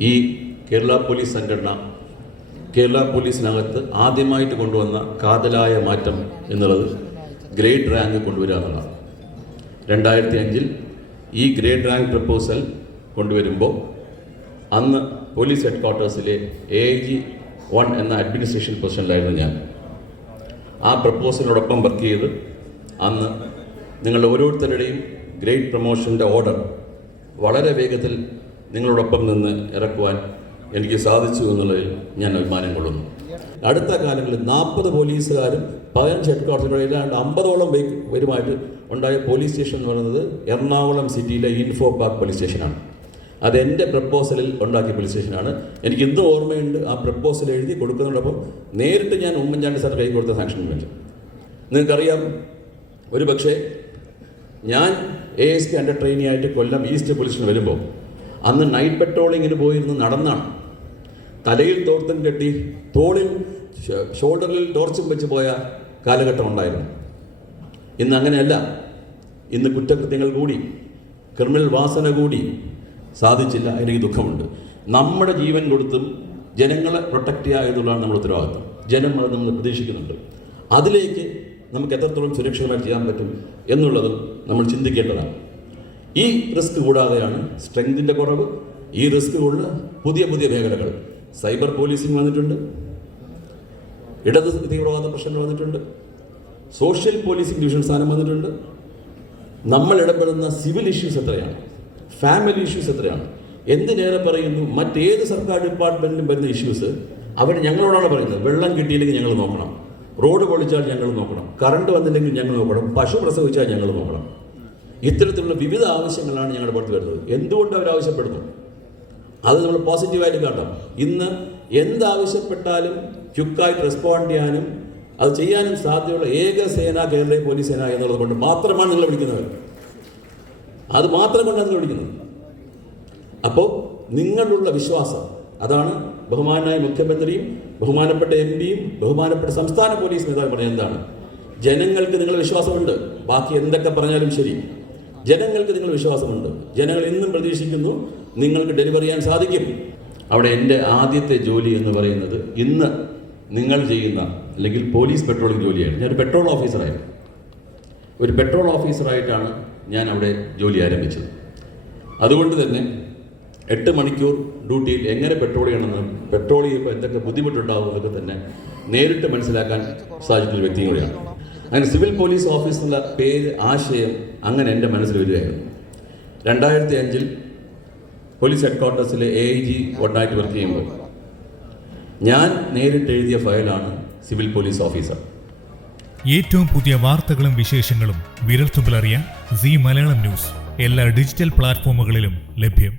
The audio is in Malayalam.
ഈ കേരള പോലീസ് സംഘടന കേരള പോലീസിനകത്ത് ആദ്യമായിട്ട് കൊണ്ടുവന്ന കാതലായ മാറ്റം എന്നുള്ളത് ഗ്രേഡ് റാങ്ക് കൊണ്ടുവരിക എന്നുള്ളതാണ്. രണ്ടായിരത്തി അഞ്ചിൽ ഈ ഗ്രേഡ് റാങ്ക് പ്രപ്പോസൽ കൊണ്ടുവരുമ്പോൾ അന്ന് പോലീസ് ഹെഡ് ക്വാർട്ടേഴ്സിലെ എ ജി വൺ എന്ന അഡ്മിനിസ്ട്രേഷൻ പൊസിഷനിലായിരുന്നു ഞാൻ. ആ പ്രപ്പോസലിനോടൊപ്പം വർക്ക് ചെയ്ത് അന്ന് നിങ്ങളുടെ ഓരോരുത്തരുടെയും ഗ്രേഡ് പ്രൊമോഷന്റെ ഓർഡർ വളരെ വേഗത്തിൽ നിങ്ങളോടൊപ്പം നിന്ന് ഇറക്കുവാൻ എനിക്ക് സാധിച്ചു എന്നുള്ളതിൽ ഞാൻ അഭിമാനം കൊള്ളുന്നു. അടുത്ത കാലങ്ങളിൽ നാൽപ്പത് പോലീസുകാരും പതിനഞ്ച് ഹെഡ് ക്വാർട്ടറുകൾ ഏതാണ്ട് അമ്പതോളം പേരുമായിട്ട് ഉണ്ടായ പോലീസ് സ്റ്റേഷൻ എന്ന് പറയുന്നത് എറണാകുളം സിറ്റിയിലെ ഇൻഫോ പാർക്ക് പോലീസ് സ്റ്റേഷനാണ് അത് എന്റെ പ്രപ്പോസലിൽ ഉണ്ടാക്കിയ പോലീസ് സ്റ്റേഷനാണ് എനിക്ക് ഇന്നും ഓർമ്മയുണ്ട് ആ പ്രപ്പോസൽ എഴുതി കൊടുക്കുന്നതോടൊപ്പം നേരിട്ട് ഞാൻ ഉമ്മൻചാണ്ടി സാർ കൈ കൊടുത്ത സാങ്ഷൻ വെച്ചു നിങ്ങൾക്കറിയാം ഒരു പക്ഷേ ഞാൻ A S K under trainee ആയിട്ട് കൊല്ലം ഈസ്റ്റ് പോലീസിന് വരുമ്പോൾ അന്ന് നൈറ്റ് പെട്രോളിങ്ങിന് പോയിരുന്ന് നടന്നാണ്. തലയിൽ തോർത്തും കെട്ടി തോളിൽ ഷോൾഡറിൽ ടോർച്ചും വെച്ച് പോയ കാലഘട്ടം ഉണ്ടായിരുന്നു. ഇന്ന് അങ്ങനെയല്ല. ഇന്ന് കുറ്റകൃത്യങ്ങൾ കൂടി ക്രിമിനൽ വാസന കൂടി സാധിച്ചില്ല. എനിക്ക് ദുഃഖമുണ്ട്. നമ്മുടെ ജീവൻ കൊടുത്തും ജനങ്ങളെ പ്രൊട്ടക്റ്റ് ചെയ്യുക എന്നുള്ളതാണ് നമ്മുടെ ഉത്തരവാദിത്വം. ജനം അത് നമ്മൾ പ്രതീക്ഷിക്കുന്നുണ്ട്. അതിലേക്ക് നമുക്ക് എത്രത്തോളം സുരക്ഷിതമായി ചെയ്യാൻ പറ്റും എന്നുള്ളതും നമ്മൾ ചിന്തിക്കേണ്ടതാണ്. ഈ റിസ്ക് കൂടാതെയാണ് സ്ട്രെങ്തിന്റെ കുറവ് ഈ റിസ്ക് ഉള്ള പുതിയ പുതിയ മേഖലകൾ. സൈബർ പോലീസിങ് വന്നിട്ടുണ്ട്. ഇടത് തീവ്രവാദ പ്രശ്നങ്ങൾ വന്നിട്ടുണ്ട്. സോഷ്യൽ പോലീസിങ് ഡിവിഷൻ സ്ഥാനം വന്നിട്ടുണ്ട്. നമ്മൾ ഇടപെടുന്ന സിവിൽ ഇഷ്യൂസ് എത്രയാണ്? ഫാമിലി ഇഷ്യൂസ് എത്രയാണ്? എന്തിനേറെ പറയുന്നു? മറ്റേത് സർക്കാർ ഡിപ്പാർട്ട്മെന്റിലും വരുന്ന ഇഷ്യൂസ് അവർ ഞങ്ങളോടാണ് പറയുന്നത്. വെള്ളം കിട്ടിയില്ലെങ്കിൽ ഞങ്ങൾ നോക്കണം. റോഡ് പൊളിച്ചാൽ ഞങ്ങൾ നോക്കണം. കറണ്ട് വന്നില്ലെങ്കിൽ ഞങ്ങൾ നോക്കണം. പശു പ്രസവിച്ചാൽ ഞങ്ങൾ നോക്കണം. ഇത്തരത്തിലുള്ള വിവിധ ആവശ്യങ്ങളാണ് ഞങ്ങളുടെ പുറത്ത് വരുന്നത്. എന്തുകൊണ്ട് അവർ ആവശ്യപ്പെടുന്നു? അത് നമ്മൾ പോസിറ്റീവായിട്ട് കാണണം. ഇന്ന് എന്താവശ്യപ്പെട്ടാലും ക്യുക്കായിട്ട് റെസ്പോണ്ട് ചെയ്യാനും അത് ചെയ്യാനും സാധ്യതയുള്ള ഏക സേന കേരള പോലീസ് സേന എന്നുള്ളത് കൊണ്ട് മാത്രമാണ് നിങ്ങൾ വിളിക്കുന്നത്. അത് മാത്രം കൊണ്ടാണ് നിങ്ങൾ വിളിക്കുന്നത്. അപ്പോൾ നിങ്ങളുള്ള വിശ്വാസം അതാണ് ബഹുമാനായ മുഖ്യമന്ത്രിയും ബഹുമാനപ്പെട്ട എം പിയും ബഹുമാനപ്പെട്ട സംസ്ഥാന പോലീസ് നേതാവ് പറഞ്ഞത് എന്താണ്? ജനങ്ങൾക്ക് നിങ്ങളുടെ വിശ്വാസമുണ്ട്. ബാക്കി എന്തൊക്കെ പറഞ്ഞാലും ശരി. ജനങ്ങൾക്ക് നിങ്ങൾ വിശ്വാസമുണ്ട്. ജനങ്ങൾ ഇന്നും പ്രതീക്ഷിക്കുന്നു നിങ്ങൾക്ക് ഡെലിവർ ചെയ്യാൻ സാധിക്കും. അവിടെ എന്റെ ആദ്യത്തെ ജോലി എന്ന് പറയുന്നത് ഇന്ന് നിങ്ങൾ ചെയ്യുന്ന അല്ലെങ്കിൽ പോലീസ് പെട്രോളിംഗ് ജോലിയായിരുന്നു. ഞാനൊരു പെട്രോൾ ഓഫീസറായിരുന്നു ഒരു പെട്രോൾ ഓഫീസറായിട്ടാണ് ഞാൻ അവിടെ ജോലി ആരംഭിച്ചത്. അതുകൊണ്ട് തന്നെ എട്ട് മണിക്കൂർ ഡ്യൂട്ടിയിൽ എങ്ങനെ പെട്രോൾ ചെയ്യണമെന്നും പെട്രോൾ ചെയ്യുമ്പോൾ എന്തൊക്കെ ബുദ്ധിമുട്ടുണ്ടാകും എന്നൊക്കെ തന്നെ നേരിട്ട് മനസ്സിലാക്കാൻ സാധിക്കുന്ന വ്യക്തിയും കൂടിയാണ്. അങ്ങനെ സിവിൽ പോലീസ് ഓഫീസ് എന്നുള്ള പേര് ആശയം അങ്ങനെ എന്റെ മനസ്സിൽ വരികയായിരുന്നു. രണ്ടായിരത്തി അഞ്ചിൽ പോലീസ് ഹെഡ് ക്വാർട്ടേഴ്സിലെ എ ഐ ജി ഒന്നായിട്ട് വർക്ക് ചെയ്യുമ്പോൾ ഞാൻ നേരിട്ട് എഴുതിയ ഫയലാണ് സിവിൽ പോലീസ് ഓഫീസർ. ഏറ്റവും പുതിയ വാർത്തകളും വിശേഷങ്ങളും വിരൽത്തുമ്പിലറിയാൻ സി മലയാളം ന്യൂസ് എല്ലാ ഡിജിറ്റൽ പ്ലാറ്റ്ഫോമുകളിലും ലഭ്യം.